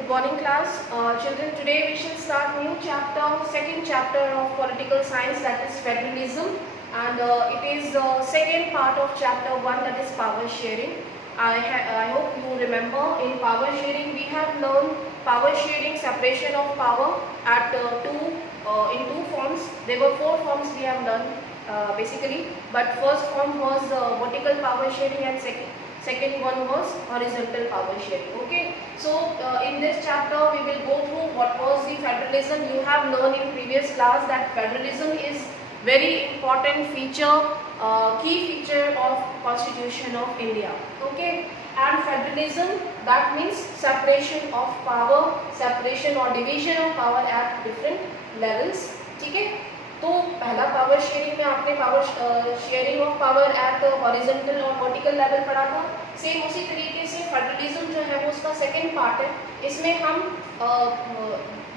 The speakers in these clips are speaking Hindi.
Good morning class. Children, today we shall start new chapter, second chapter of political science, that is federalism, and it is second part of chapter 1, that is power sharing. I hope you remember in power sharing we have learned power sharing, separation of power at in two forms. There were four forms we have learned basically, but first form was vertical power sharing and second one was horizontal power sharing. Okay, so in this chapter we will go through what was the federalism. You have learned in previous class that federalism is very important feature, key feature of Constitution of India. Okay, and federalism, that means separation of power, separation or division of power at different levels. ठीक है, तो पहला पावर शेयरिंग में आपने power sharing of power at horizontal और वर्टिकल लेवल पढ़ा था. सेम उसी तरीके से फेडरलिज्म जो है वो उसका सेकंड पार्ट है. इसमें हम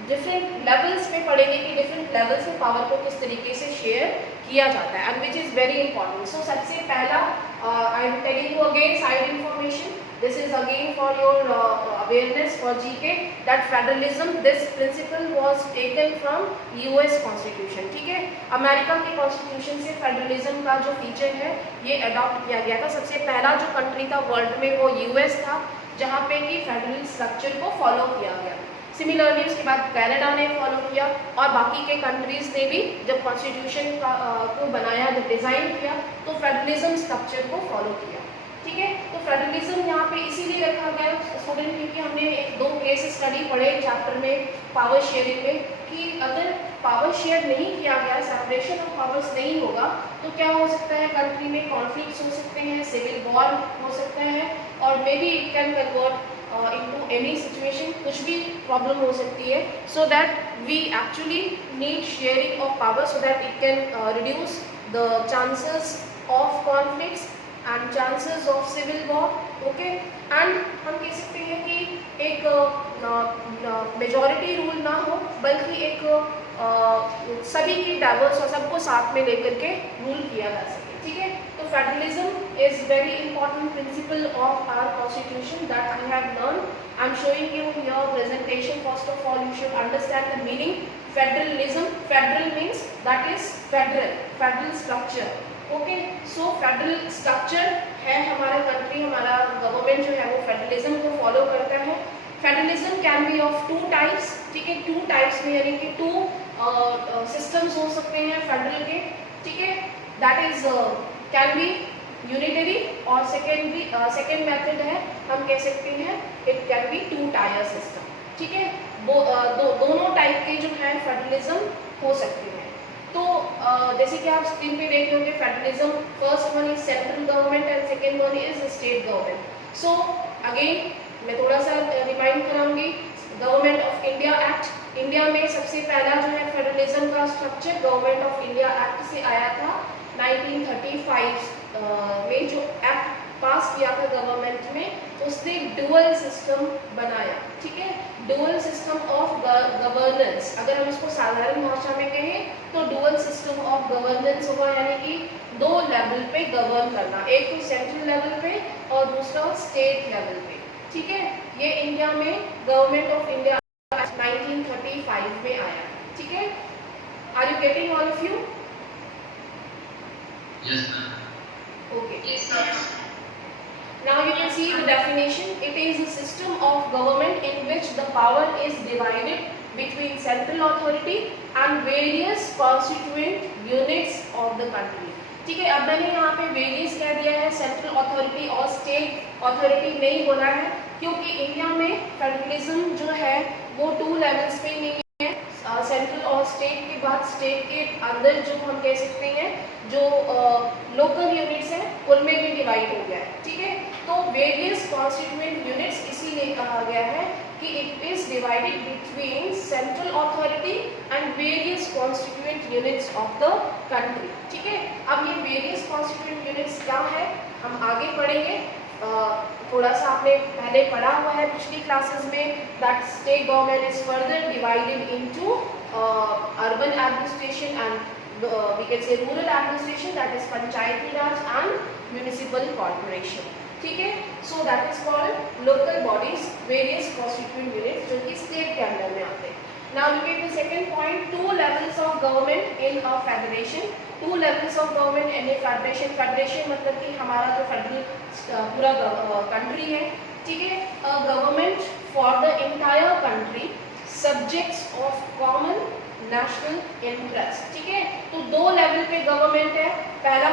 डिफरेंट लेवल्स पे पढ़ेंगे कि डिफरेंट लेवल्स पे पावर को किस तरीके से शेयर किया जाता है, and which is very important. So सबसे पहला I am telling you again side information. This is again for your awareness for GK that federalism, this principle was taken from US Constitution. ठीक है, अमेरिका के कॉन्स्टिट्यूशन से फेडरलिज्म का जो फीचर है ये अडॉप्ट किया गया था. सबसे पहला जो कंट्री था वर्ल्ड में वो US था जहाँ पे कि फेडरल स्ट्रक्चर को फॉलो किया गया. सिमिलरली उसके बाद कनाडा ने फॉलो किया और बाकी के कंट्रीज ने भी जब कॉन्स्टिट्यूशन को बनाया, जब डिज़ाइन किया तो फेडरलिज्म स्ट्रक्चर को फॉलो किया. ठीक है, तो फेडरलिज्म यहाँ पे इसीलिए रखा गया स्टूडेंट क्योंकि हमने एक दो केस स्टडी पढ़े चैप्टर में पावर शेयरिंग में कि अगर पावर शेयर नहीं किया गया, सेपरेशन ऑफ पावर्स नहीं होगा तो क्या हो सकता है, कंट्री में कॉन्फ्लिक्ट्स हो सकते हैं, सिविल वॉर हो सकता है और may be it can convert into any situation, कुछ भी प्रॉब्लम हो सकती है. So that we actually need sharing of power so that it can reduce the chances of conflicts and chances of civil war. Okay, and हम कह सकते हैं कि एक मेजॉरिटी रूल ना हो बल्कि एक सभी की डाइवर्स और सबको साथ में लेकर के रूल किया जा सके. ठीक है, तो federalism is very important principle of our constitution that I have learn. I am showing you your presentation. First of all you should understand the meaning federalism. Federal means that is federal structure. Okay, so federal structure है हमारा कंट्री, हमारा गवर्नमेंट जो है वो फेडरलिज्म को फॉलो करता है. Federalism can be of two types. ठीक है, टू टाइप्स में यानी कि टू सिस्टम्स हो सकते हैं फेडरल के. ठीक है, that is can be unitary और सेकेंड मेथड है हम कह सकते हैं it can be two tier system. ठीक है, दोनों टाइप के जो है फेडरलिज्म हो सकते हैं. तो जैसे कि आप स्क्रीन पे देख रहे होंगे federalism, first one is central government and second one is state government. So again मैं थोड़ा सा रिमाइंड कराऊंगी. Government of India act, India में सबसे पहला जो है फेडरलिज्म का structure government of India act से आया था 1935 में. जो एक्ट पास किया था गवर्नमेंट में उसने डुअल सिस्टम बनाया. ठीक है, डुअल सिस्टम ऑफ गवर्नेंस. अगर हम इसको साधारण भाषा में कहें तो डुअल सिस्टम ऑफ गवर्नेंस होगा, यानी कि दो लेवल पे गवर्न करना, एक तो सेंट्रल लेवल पे और दूसरा स्टेट लेवल पे. ठीक है, ये इंडिया में गवर्नमेंट ऑफ इंडिया 1935 में आया. ठीक है, are you getting all of you? Yes, ma'am. Okay. Yes, sir. Now you can see the definition. It is a system of government in which the power is divided between central authority and various constituent units of the country. ठीक है, अब मैंने यहाँ पे वेरियस कह दिया है, सेंट्रल अथॉरिटी और स्टेट अथॉरिटी नहीं बोला है क्योंकि इंडिया में फेडरलिज्म जो है वो टू लेवल्स पे नहीं है. सेंट्रल और स्टेट के बाद स्टेट के अंदर जो हम कह सकते हैं जो लोकल यूनिट्स हैं उनमें भी डिवाइड हो गया है. ठीक है, तो वेरियस कॉन्स्टिट्यूएंट यूनिट्स इसीलिए कहा गया है कि it is divided between central authority and various constituent units of the country. ठीक है, अब ये वेरियस कॉन्स्टिट्यूएंट यूनिट्स क्या है हम आगे पढ़ेंगे. थोड़ा सा आपने पहले पढ़ा हुआ है पिछली क्लासेस में that state government is further divided into urban administration and we can say rural administration, that is panchayati raj and municipal corporation. ठीक है। So that is called local bodies, various constituent units जो कि स्टेट के अंडर में आते हैं। Now look at the second point, two levels of government in a federation. Two levels of government in a federation, federation मतलब कि हमारा जो फेडरल पूरा कंट्री है, ठीक है। A government for the entire country subjects of common national interest, ठीक है। तो दो लेवल पे गवर्नमेंट है। पहला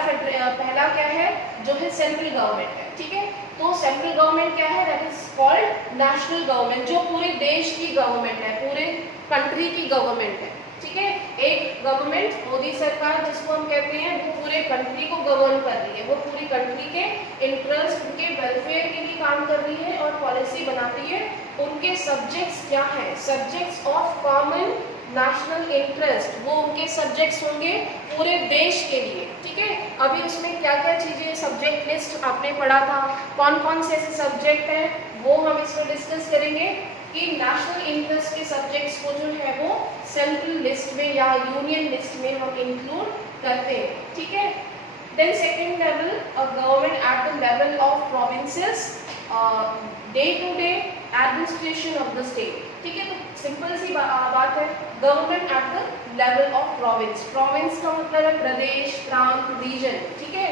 क्या है, जो है सेंट्रल गवर्नमेंट है, ठीक है। तो सेंट्रल गवर्नमेंट क्या है, that is called national government, जो पूरे देश की गवर्नमेंट है, पूरे कंट्री की गवर्नमेंट है, ठीक है। एक गवर्नमेंट मोदी सरकार जिसको हम कहते हैं, वो पूरे कंट्री को गवर्न कर रही है, वो पूरी कंट्री के इंटरेस्ट, उनके वेलफेयर के लिए काम कर रही है और पॉलिसी बनाती है। उनके सब्जेक्ट्स क्या हैं, subjects of common national interest, वो उनके सब्जेक्ट्स होंगे पूरे देश के लिए, ठीक है। अभी उसमें क्या क्या चीज़ें, सब्जेक्ट लिस्ट आपने पढ़ा था, कौन कौन से ऐसे सब्जेक्ट हैं, वो हम इसमें डिस्कस करेंगे कि नेशनल इंटरेस्ट के सब्जेक्ट्स को जो है वो सेंट्रल लिस्ट में या यूनियन लिस्ट में हम इंक्लूड करते हैं, ठीक है। Then second level, government at the level of provinces, day to day administration of the state, ठीक है। तो सिंपल सी बात है, government at the level of province. Province का मतलब है प्रदेश, प्रांत, रीजन, ठीक है,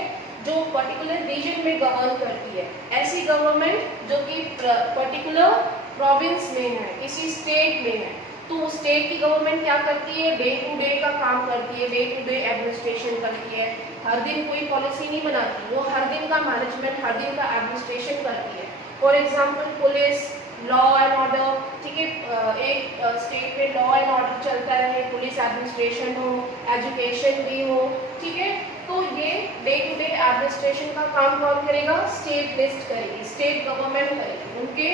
जो पर्टिकुलर रीजन में गवर्न करती है। ऐसी गवर्नमेंट जो कि पर्टिकुलर प्रोविंस में है, किसी स्टेट में है, तो स्टेट की गवर्नमेंट क्या करती है, डे टू डे का काम करती है, डे टू डे एडमिनिस्ट्रेशन करती है। हर दिन कोई पॉलिसी नहीं बनाती, वो हर दिन का मैनेजमेंट, हर दिन का एडमिनिस्ट्रेशन करती है। For example police, law and order, ठीक है। एक स्टेट में लॉ एंड ऑर्डर चलता रहे, पुलिस एडमिनिस्ट्रेशन हो, एजुकेशन भी हो, ठीक है। तो ये डे टू डे एडमिनिस्ट्रेशन का काम कौन करेगा, स्टेट लिस्ट करेगी, स्टेट गवर्नमेंट करेगी।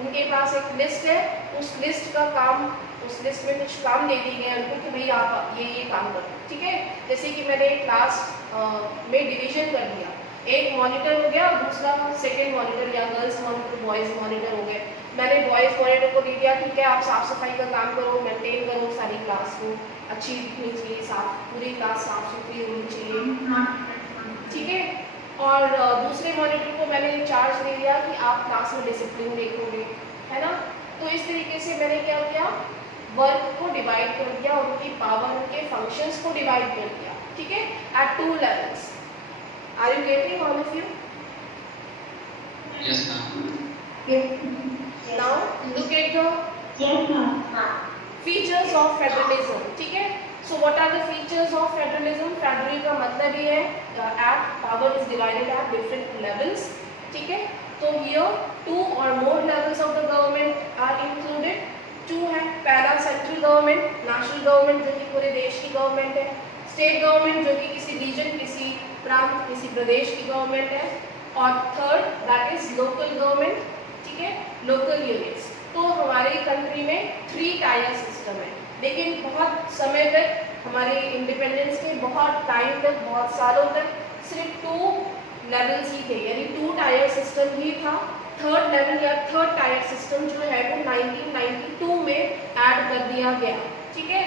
उनके पास एक लिस्ट है, उस लिस्ट का काम, उस लिस्ट में कुछ काम दे दिए गए उनको कि भाई आप ये काम करो, ठीक है। जैसे कि मैंने क्लास में डिवीजन कर दिया, एक मॉनिटर हो गया और दूसरा सेकंड मॉनिटर या गर्ल्स मॉनिटर, बॉयज़ मॉनिटर हो गए। मैंने बॉयज़ मॉनिटर को दे दिया, ठीक है, आप साफ सफाई का काम करो, मेंटेन करो सारी क्लास को, अच्छी दिखनी चाहिए, साफ, पूरी क्लास साफ सुथरी होनी चाहिए, ठीक है। और दूसरे मॉनिटर को मैंने चार्ज दे दिया कि आप क्लास में डिसिप्लिन देखोगे, है ना। तो इस तरीके से मैंने क्या किया, वर्क को डिवाइड कर दिया, उनकी पावर, उनके फंक्शंस को डिवाइड कर दिया, ठीक है, at two levels. Are you getting all of you? Yes, ma'am. Yes. Now look at the Yes, ma'am. features of federalism, ठीक है। So what are the features of federalism? Federal का मतलब ये है at power is divided at different levels, ठीक है। तो here two or more levels of the government are included. Two है, पहला सेंट्रल गवर्नमेंट, नेशनल गवर्नमेंट जो कि पूरे देश की गवर्नमेंट है, स्टेट गवर्नमेंट जो कि किसी रीजन, किसी प्रांत, किसी प्रदेश की गवर्नमेंट है, और third that is local government, ठीक है, लोकल यूनिट्स। तो हमारे कंट्री में 3 टायर सिस्टम है, लेकिन बहुत समय तक, हमारे इंडिपेंडेंस के बहुत टाइम तक, बहुत सालों तक सिर्फ 2 लेवल्स ही थे, यानी 2 टायर सिस्टम ही था। थर्ड लेवल या थर्ड टायर सिस्टम जो है वो 1992 में ऐड कर दिया गया, ठीक है।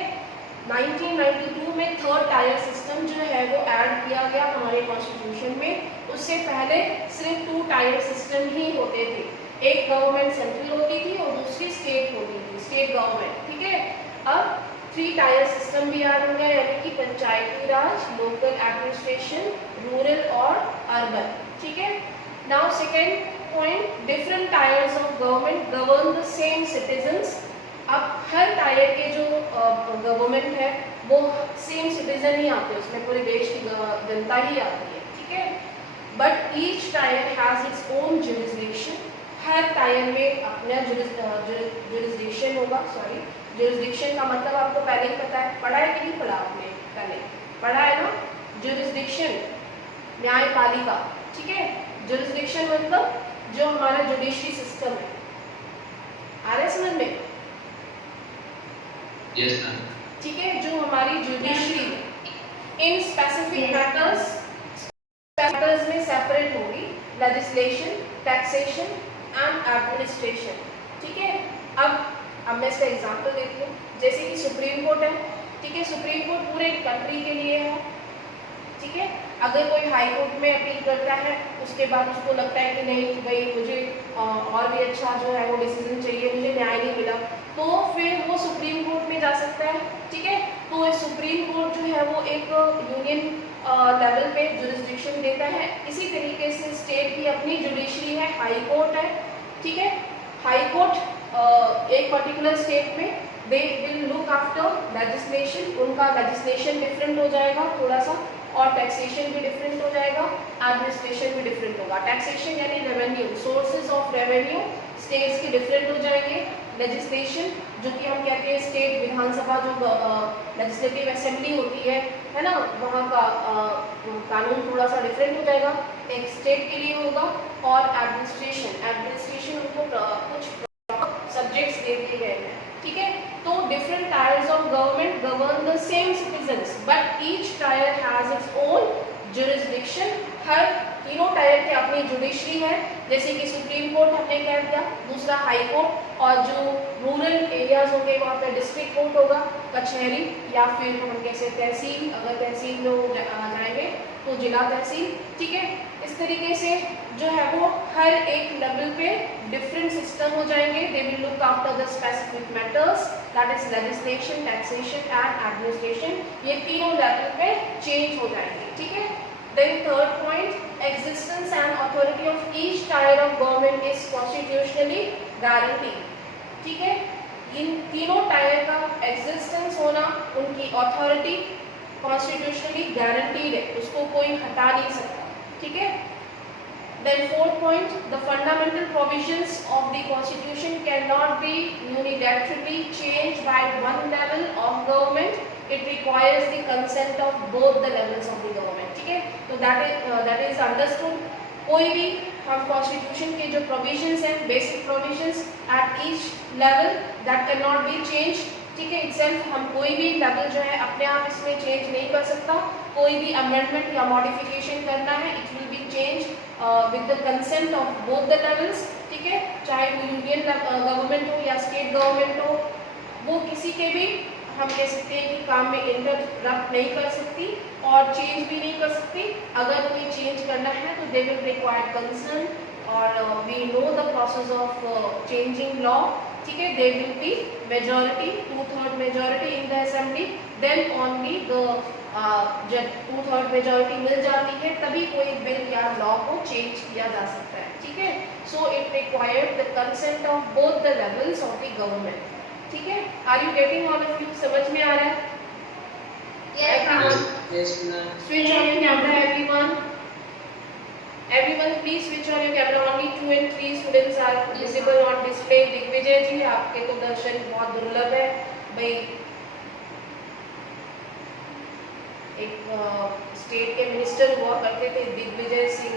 1992 में थर्ड टायर सिस्टम जो है वो ऐड किया गया हमारे कॉन्स्टिट्यूशन में। उससे पहले सिर्फ 2 टायर सिस्टम ही होते थे, एक गवर्नमेंट सेंट्रल होती थी और दूसरी स्टेट होती थी, स्टेट गवर्नमेंट, ठीक है। अब 3 टायर सिस्टम भी ऐड हो गया, यानी कि पंचायती राज, लोकल एडमिनिस्ट्रेशन, रूरल और अर्बन, ठीक है। Now second point, different tiers of government govern the same citizens. अब हर टायर के जो गवर्नमेंट है वो सेम सिटीजन ही आते हैं, उसमें पूरे देश की जनता ही आती है, ठीक है। But each tyre has its own jurisdiction, her tyre में अपना जुरिस्डिक्शन होगा। सॉरी, जुरिस्डिक्शन का मतलब आपको पहले ही पता है, पढ़ा है कि नहीं पढ़ा, आपने पहले पढ़ा है ना, जुरिस्डिक्शन न्यायपालिका, ठीक है। जुरिस्डिक्शन मतलब जो हमारा जुडिशरी सिस्टम है, आ रहा है समझ में? Yes, ma'am. ठीक है, जो हमारी जुडिशरी इन स्पेसिफिक मैटर्स में सेपरेट होगी, लेजिस्लेशन, टैक्सेशन एंड एडमिनिस्ट्रेशन, ठीक है। अब मैं इसका एग्जांपल देती हूँ, जैसे कि सुप्रीम कोर्ट है, ठीक है। सुप्रीम कोर्ट पूरे कंट्री के लिए है, ठीक है। अगर कोई हाई कोर्ट में अपील करता है, उसके बाद उसको लगता है कि नहीं भाई मुझे और भी अच्छा जो है वो डिसीजन चाहिए, मुझे न्याय नहीं मिला, तो फिर वो सुप्रीम कोर्ट में जा सकता है, ठीक है। तो सुप्रीम कोर्ट जो है वो एक यूनियन लेवल पे जुरिस्डिक्शन देता है। इसी तरीके से स्टेट की अपनी जुडिशरी है, हाई कोर्ट है, ठीक है। हाई कोर्ट एक पर्टिकुलर स्टेट में they will look after legislation, उनका लेजिस्लेशन डिफरेंट हो जाएगा थोड़ा सा, और टैक्सेशन भी डिफरेंट हो जाएगा, एडमिनिस्ट्रेशन भी डिफरेंट होगा। टैक्सेशन यानी revenue, sources of revenue states के डिफरेंट हो जाएंगे। लेजिस्लेशन जो कि हम कहते हैं स्टेट विधानसभा जो लेजिस्लेटिव असेंबली होती है ना, वहाँ का कानून थोड़ा सा डिफरेंट हो जाएगा, एक स्टेट के लिए होगा। और एडमिनिस्ट्रेशन उनको कुछ सब्जेक्ट्स दे दिए गए हैं, ठीक है। तो different tiers of government govern the same citizens but each tier has its own jurisdiction. हर तीनों टायर की अपनी जुडिशरी है, जैसे कि सुप्रीम कोर्ट हमने कह दिया, दूसरा हाई कोर्ट, और जो रूरल एरियाज होंगे वहाँ पे डिस्ट्रिक्ट कोर्ट होगा, कचहरी, या फिर हम कैसे तहसील, अगर तहसील में जाएंगे तो जिला तहसील, ठीक है। इस तरीके से जो है वो हर एक लेवल पे डिफरेंट सिस्टम हो जाएंगे। They will look after the specific matters, that is legislation, taxation and administration. ये तीनों लेवल पे चेंज हो जाएंगे, ठीक है। Then third point, existence and authority of each tier of government is constitutionally guaranteed, ठीक है। इन तीनों टायर का एग्जिस्टेंस होना, उनकी अथॉरिटी कॉन्स्टिट्यूशनली गारंटीड है, उसको कोई हटा नहीं सकता, ठीक है। Then fourth point, the fundamental provisions of the constitution cannot be unilaterally changed by one level of government. It requires the consent of both the levels of the government, ठीक है। तो that is understood। कोई भी हम कॉन्स्टिट्यूशन के जो प्रोविजंस हैं, basic provisions at each level, that can not be change, ठीक है। इटसेल्फ हम कोई भी लेवल जो है अपने आप इसमें चेंज नहीं कर सकता। कोई भी अमेंडमेंट या मॉडिफिकेशन करना है, it will be change with the consent of both the levels, ठीक है। चाहे वो यूनियन गवर्नमेंट हो या स्टेट गवर्नमेंट हो, वो किसी के भी हम कह सकते हैं कि काम में इंटरप्ट नहीं कर सकती और चेंज भी नहीं कर सकती। अगर कोई चेंज करना है तो दे विल रिक्वायर कंसर्न, और we know the process of changing law, ठीक है। There will be majority, 2/3 majority in the assembly, then only the जब 2/3 मेजॉरिटी मिल जाती है तभी कोई बिल या लॉ को चेंज किया जा सकता है, ठीक है। So it required the consent of both the levels of the government, ठीक है। Are you getting all of you? समझ में आ रहा है? Yes, ma'am. Switch on your camera, everyone. Everyone, please switch on your camera. Only 2 and 3 students are visible on display. Digvijay जी, आपके तो दर्शन बहुत दुर्लभ है भाई। एक स्टेट के मिनिस्टर हुआ करते थे दिग्विजय सिंह,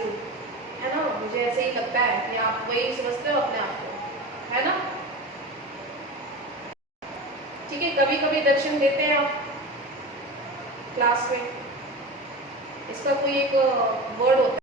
है ना। मुझे ऐसे ही लगता है कि आप वही समझते हो अपने आप को, है ना। ठीक है, कभी कभी दर्शन देते हैं आप क्लास में। इसका कोई एक वर्ड होता है।